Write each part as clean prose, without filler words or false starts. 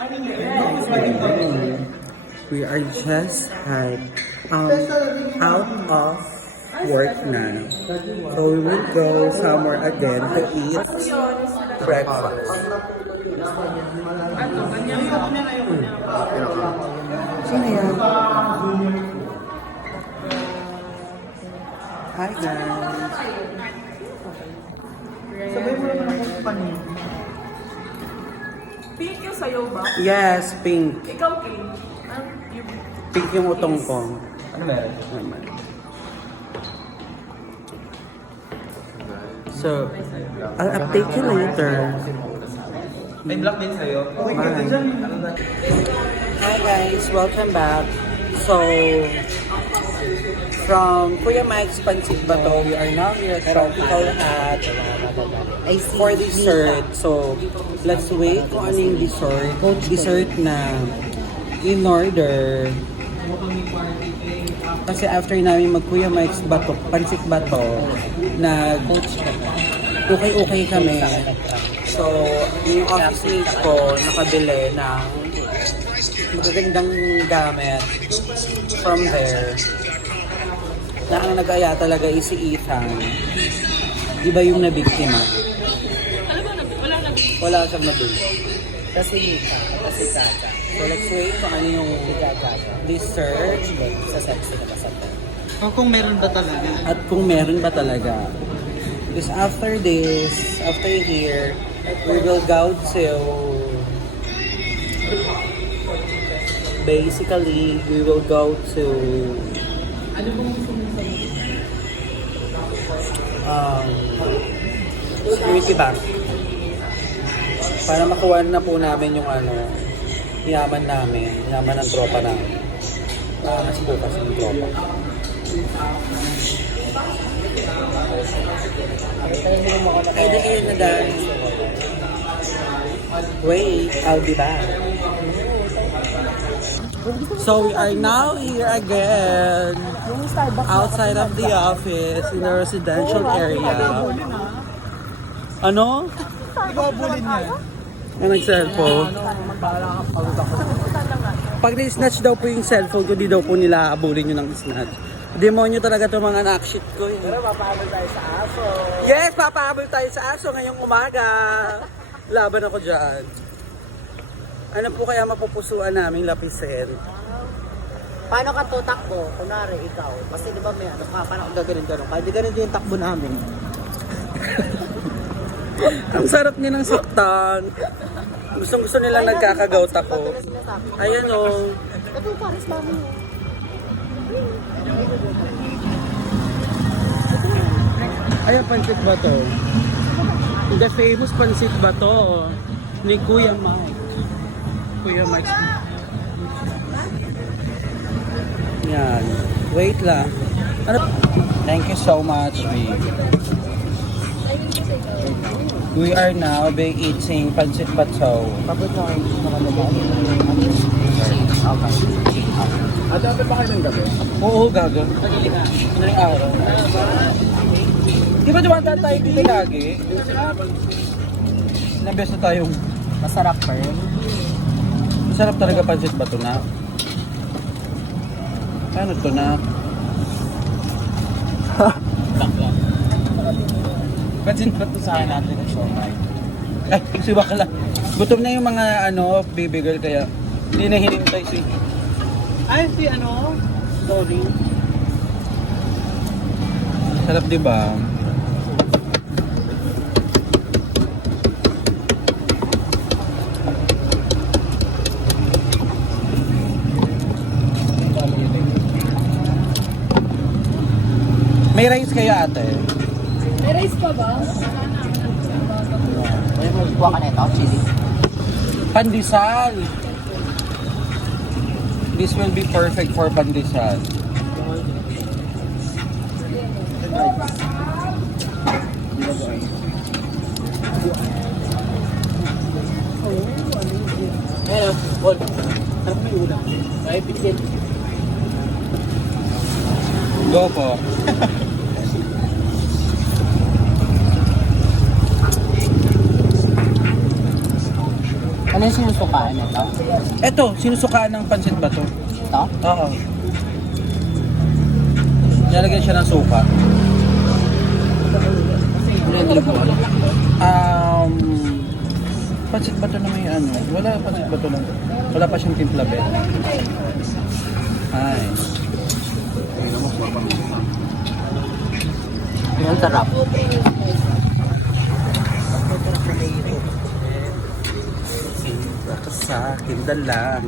We are just out of work na. So we will go somewhere again to eat breakfast. Sino yan? Hi guys! Sabay mo naman ako sa panin. Pink yung sayo ba? Yes, pink. Ikaw pink. Pink yung utong ko. Ano meron? Naman. So, I'll update you later. May black din sa'yo. Bye. Hi guys, welcome back. So, from Kuya Mike's Pancit Bato, we are now here at Tropical Hat for dessert. So, let's wait kung ano yung dessert na in order. Kasi after namin mag Kuya Mike's Bato, Pancit Bato, okay kami. So, yung office mates ko nakabili ng magagandang gamit from there. Na ang nag-aya talaga is si Ethan. Di ba yung nabiktima? Wala siyang nabiktima. Kasi Mika, kasi Chacha. So let's wait kung ano yung dessert Sa sexy na kasama. O kung meron ba talaga? at kung meron ba talaga. Because after this, after here, we will go to basically, we will go to security bank para makuha na po namin yung yaman namin, yaman ng tropa namin. Mas bukas ng tropa. Ay, di kayo na dahil. Wait, I'll be back. So we are now here again outside of the office in the residential area. Ano? Ibabulin niya. Ang nag-cellphone. Pag na-snatch daw po yung cellphone ko, di daw po nila abulin yun ng snatch. Demonyo talaga itong mga anak shit ko. Pero papahabol tayo sa aso. Yes, papahabol tayo sa aso ngayong umaga. Laban ako dyan. Ano po kaya mapupusuan naming lapisin? Paano ka to takbo? Kunwari, ikaw. Kasi di ba may ano ka, paano ka gaganon-ganon? Kaya di ganun din yung takbo namin. Ang sarap nilang saktan. Gustong-gusto nilang nagkakagawt ako. Ayan o. Ito yung Paris mami. Ayan, pancit ba to? The famous pancit ba to? Ni Kuya Mike. Kuya Mike. Yan. Wait lang. Ano? Thank you so much, babe. We are now eating pancit bato. Kapit na kayo dito nakalabas. At dapat ba kayo ng gabi? Oo, gago. Madaling araw. Di ba dumanda tayo dito lagi? Ilang beses na tayong Masarap pa rin. masarap talaga pancit bato na. Ano to na? Pansin pa to sa akin natin ng showmai. Ay, siba ka lang. Gutom na yung mga baby girl kaya hindi na hinintay si... Ay, si ano? Sorry. Sarap diba? May rice kayo ate? May rice pa ba? May magkuha ka na ito, chili. Pandesal! This will be perfect for pandesal. Ayun, Paul. Sarap may ulam. Ay, pitin. Go po. Ano yung sinusukaan nito? Eto, sinusukaan ng pansit ba to? Ito? Oo. Nilagyan siya ng suka. Pansit ba to na may ano? Wala pansit ba to lang? Wala pa siyang timpla be. Ay. Ang sarap. Ito sa akin dala.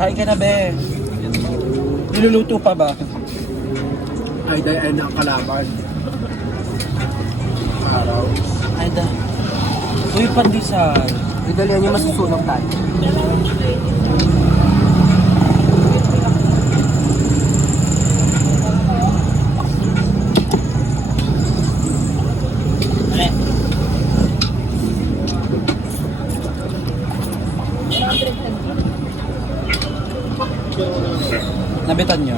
Kain ka na be. Niluluto pa ba? Ay, dahil na ang kalaban. Araw. Ay da. Uy, pandesal. Idalihan niyo masusunog tayo. Nabitan nyo?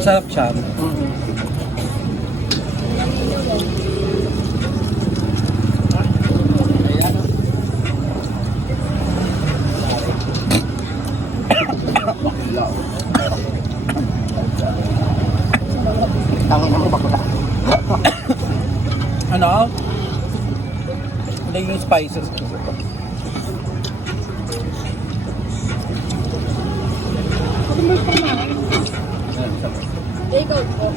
Sarap siya. Tangin na mo bakla. Ano? Hindi yung spices. Take out po.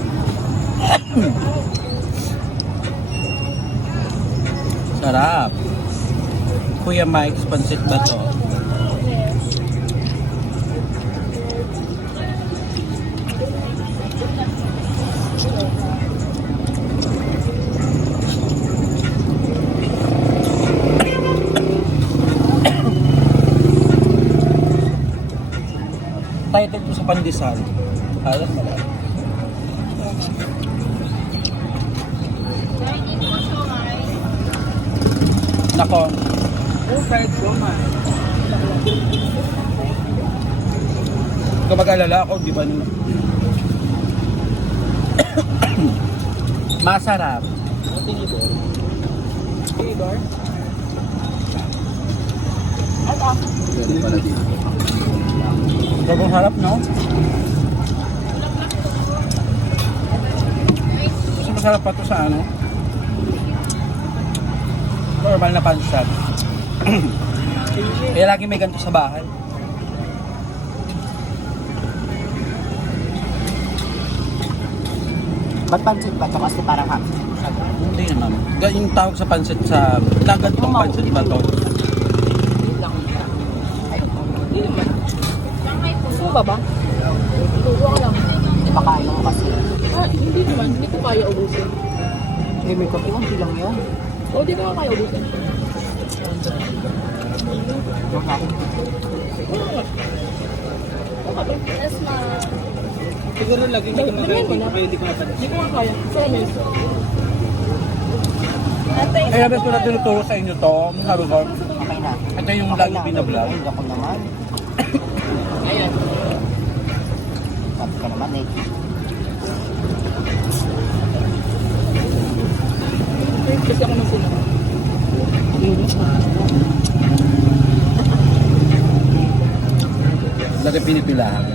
Sarap. Kuya Mike's pansit ba to? Title ko sa pandesal. Alam mo ba? Nako. Kung mag-alala ako, di ba? Masarap. Sobrang harap, no? Mas masarap pa to sa ano? Normal na pansat. Kaya lagi may ganito sa bahay. Ba't pansit ba ito? Kasi parang Hindi naman. Yung tawag sa pansit sa... Nagantong pansit ba to? Gusto ba ba? Gusto ka lang. Pakain mo kasi. Hindi naman. Hindi ko kaya ubusin. Eh, may kape ang bilang yan. O, di ko kaya ubusin. Yes, ma. Siguro lagi hindi ko magagawa kaya hindi ko napansin. Hindi ko nga kaya. Promise. Kaya bes ko na tinuturo sa inyo to, Harugon. Okay na. Ito yung lagi binablog. Ay, ako naman. Ayan. Sabi ka naman eh. Kasi ako nang sila. Lagi pinipilahan.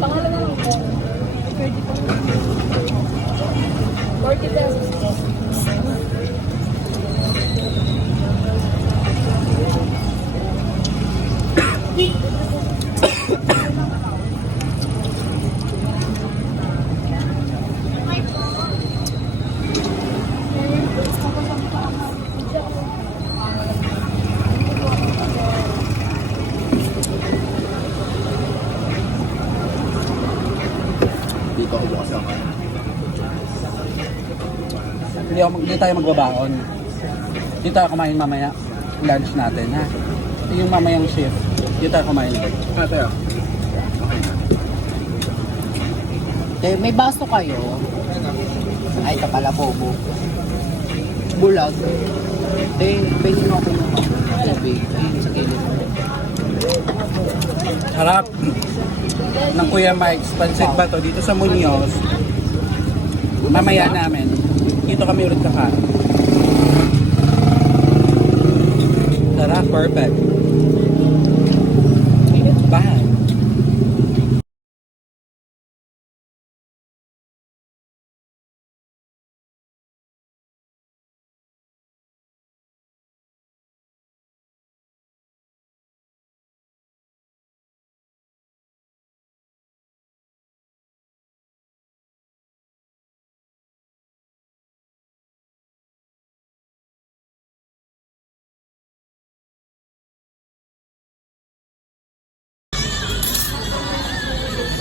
Pangalan na lang po. 40 pesos po. Dito ako bukas lang. Hindi tayo magbabaon. Dito tayo kumain mamaya. Lunch natin, ha? Yung mamayang shift. Dito tayo kumain. Ate ah. Eh, may baso kayo. Ay, ito pala, bobo. Bulag. Eh, pwede mo ako ng tubig. Ayun, sa gilid mo. Harap ng Kuya Mike's Pansit ba to dito sa Muñoz. Mamaya namin. Dito kami ulit kakain. Sarap, perfect. Bye.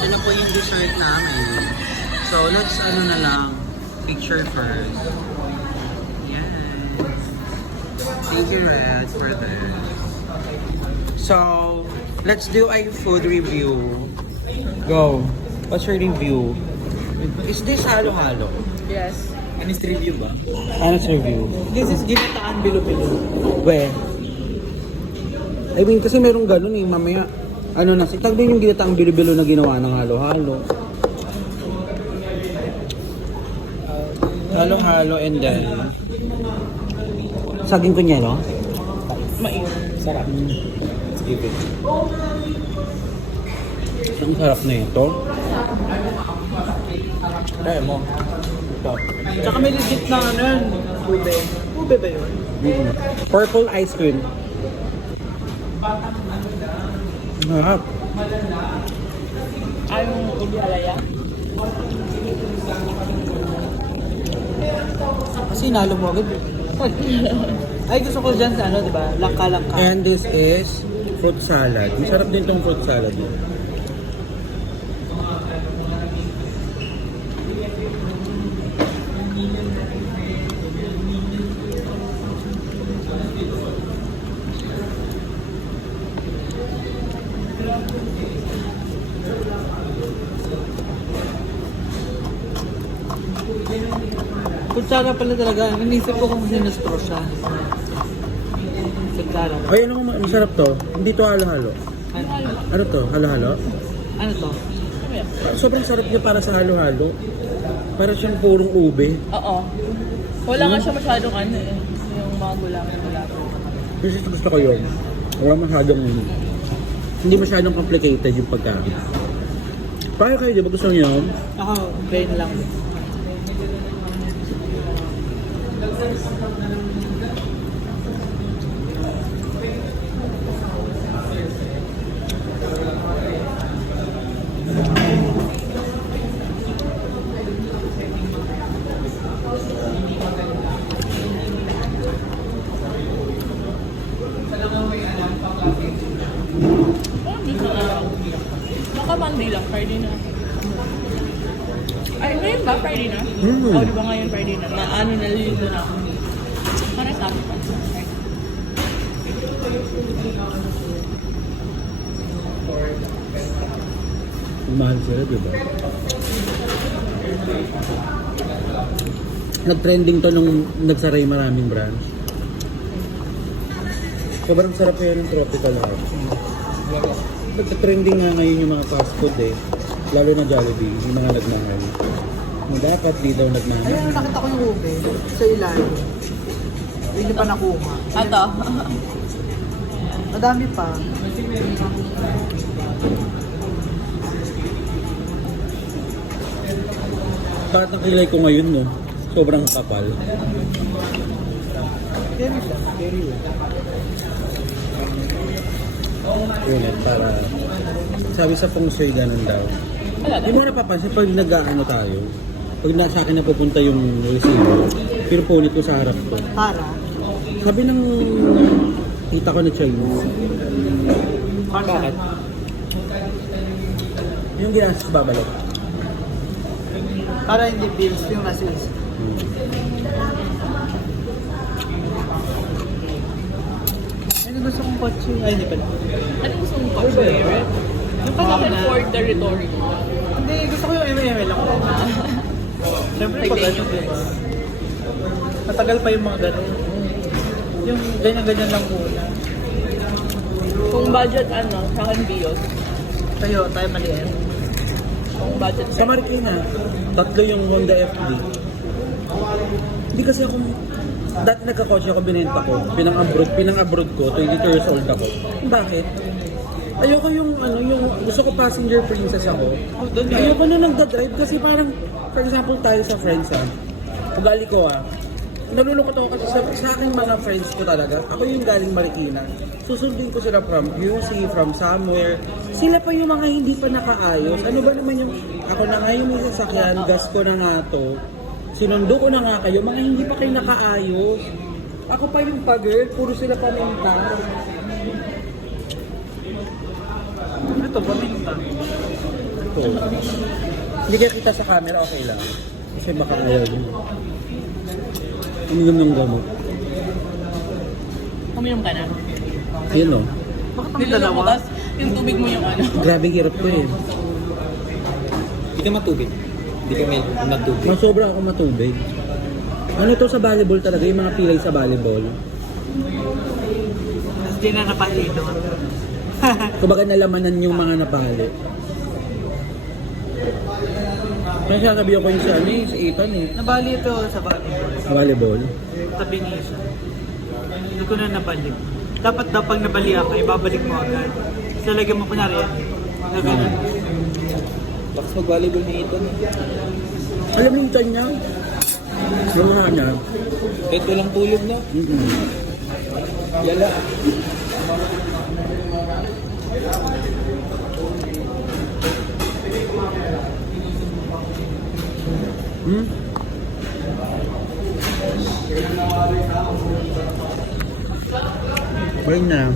Ano po yung dessert namin? So, let's na lang, picture first. Yes. Thank you, Red, for this. So, let's do a food review. Go. What's your review? Is this halo-halo? Yes. Honest review ba? Honest review. This is ginataan bilo-bilo. Where? I mean, kasi merong ganun eh, mamaya. Ano na, tag din yung ginataang bilo-bilo na ginawa ng halo-halo. Halo-halo and then... Saging kunyelo? Sarap. Let's give it. Ang sarap na ito. Kaya mo. Ito. Tsaka may legit na ano yun. Ube. Ube ba yun? Purple ice cream. Sarap. Yung uli alaya. Kasi inalo mo agad. Ay, gusto ko dyan sa ano, di ba? Langka-langka. And this is fruit salad. Masarap din tong fruit salad. Kutsara pala talaga. Nanisip ko kung sinustro siya. Kutsara. Ay, ano kung masarap to? Hindi to halo-halo. Ano to? Halo-halo? Ano to? Sobrang sarap niya para sa halo-halo. Para siyang purong ube. Oo. Wala nga siya masyadong ano eh. Yung mga gulay. Kasi gusto ko yun. Wala masyadong... Hindi masyadong complicated yung pagkain. Paano kayo, di ba gusto niyo? Ako, plain lang. Baka Monday lang, Friday na. Ay, ngayon ba? Friday na? Hmm. Oh, di ba ngayon Friday na? Na ano, nalilito na ako. Para sabi pa. Mahal sila, di ba? Nag-trending to nung nagsaray maraming branch. Sobrang sarap kaya ng tropical house. Nagka-trending nga ngayon yung mga fast food eh. Lalo na Jollibee, yung mga nagmahal. Kung dapat di daw nagmahal. Ayun, nakita ko yung ube sa ilalim. Hindi pa nakuha. Ato. Madami pa. Bakit ang kilay ko ngayon, no? Sobrang kapal. Carry lang. Carry lang. Unit para... Sabi sa feng shui, ganun daw. Wala Hindi mo napapansin pag nag-ano tayo, pag sa akin na pupunta yung receiver, pero punit ko sa harap ko. Para. Sabi ng tita ko na Chinese, Bakit? yung ginasas babalot. Para hindi bills yung nasa isip. Ano gusto kong kotse? Ay, hindi pala. Ano gusto mong pag-share? Yung pag for territory. Hindi, gusto ko yung MML lang. Siyempre, pag ano, diba? Matagal pa yung mga gano'n. Yung ganyan-ganyan lang muna. Kung budget sa akin Bios. Tayo maliit. Kung budget Sa Marikina, 3 yung Honda FD. Hindi kasi ako, dati nagkakotse ako, binenta ko. Pinang-abroad ko, 22 years old ako. Bakit? Ayoko yung gusto ko passenger princess ako. Ayoko na nagdadrive kasi parang, for example tayo sa friends ugali ko nalulungkot ako kasi sa aking mga friends ko talaga, ako yung galing Marikina. Susundin ko sila from QC, from somewhere. Sila pa yung mga hindi pa nakaayos. Ano ba naman yung, ako na nga yung may sasakyan, gas ko na nga to. Sinundo ko na nga kayo, mga hindi pa kayo nakaayos. Ako pa yung pag-girl, puro sila paminta. Ito, paminta. Ito. Hindi kaya kita sa camera, okay lang. Kasi baka ayaw din. Uminom ng gamot. Uminom ka na. Yun o. Bakit ang Nilulong mo, dalawa? tas yung tubig mo yung Grabe hirap ko eh. Hindi ka matubig. Hindi ka may matubig. Sobra ako matubig. Ano to sa volleyball talaga, yung mga pilay sa volleyball. Tapos di na napalino. Kumbaga nalamanan yung mga napali. Kaya sasabihin ko yung si Ethan eh. Nabali ito sa volleyball. Sa volleyball. Tabi niya siya. Hindi ko na nabalik. Dapat daw pag nabali ako, ibabalik mo agad. So, lagyan mo kunwari yan. Gaganon. Bakas mag-volleyball ni Ethan. Alam mo yung tiyan niya? Yung mga niya. Kahit walang tuyog na. Yala. Balik na.